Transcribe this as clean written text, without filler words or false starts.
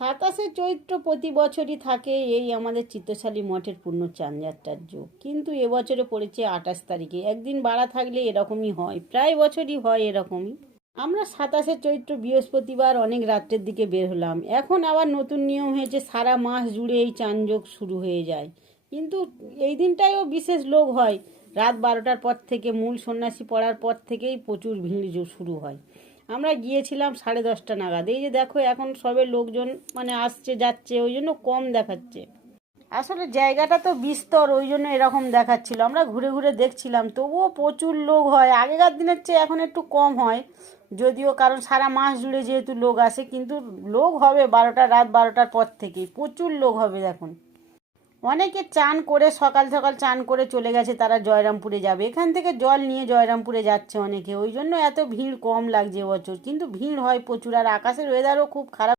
27শে চৈত্র প্রতি বছরই থাকে এই আমাদের চিত্তশালী মঠের পূর্ণ চাঁদযাত্রার যোগ, কিন্তু এবছরে পড়েছে 28 তারিখে। একদিন বাড়া থাকলে এরকমই হয়, প্রায় বছরই হয় এরকমই। আমরা 27শে চৈত্র বৃহস্পতিবার অনেক রাত্রের দিকে বের হলাম। এখন আবার নতুন নিয়ম হয়েছে, সারা মাস জুড়ে এই চাঁদযোগ শুরু হয়ে যায়। কিন্তু এই দিনটায়ও বিশেষ লোক হয়। রাত 12টার পর থেকে, মূল সন্ন্যাসী পড়ার পর থেকেই প্রচুর ভিড় শুরু হয়। আমরা গিয়েছিলাম 10:30 নাগাদ। এই যে দেখো এখন সবে লোকজন আসছে যাচ্ছে, ওই জন্য কম দেখাচ্ছে। আসলে জায়গাটা তো বিস্তর, ওই জন্য এরকম দেখাচ্ছিল। আমরা ঘুরে ঘুরে দেখছিলাম, তবুও প্রচুর লোক হয়। আগেকার দিনের চেয়ে এখন একটু কম হয় যদিও, কারণ সারা মাস জুড়ে যেহেতু লোক আসে। কিন্তু লোক হবে রাত 12টার পর থেকেই প্রচুর লোক হবে। দেখুন, অনেকে চান করে সকাল সকাল চান করে চলে গেছে, তারা জয়রামপুরে যাবে। এখান থেকে জল নিয়ে জয়রামপুরে যাচ্ছে অনেকে, ওই জন্য এত ভিড় কম লাগছে এবছর। কিন্তু ভিড় হয় প্রচুর, আর আকাশের ওয়েদারও খুব খারাপ।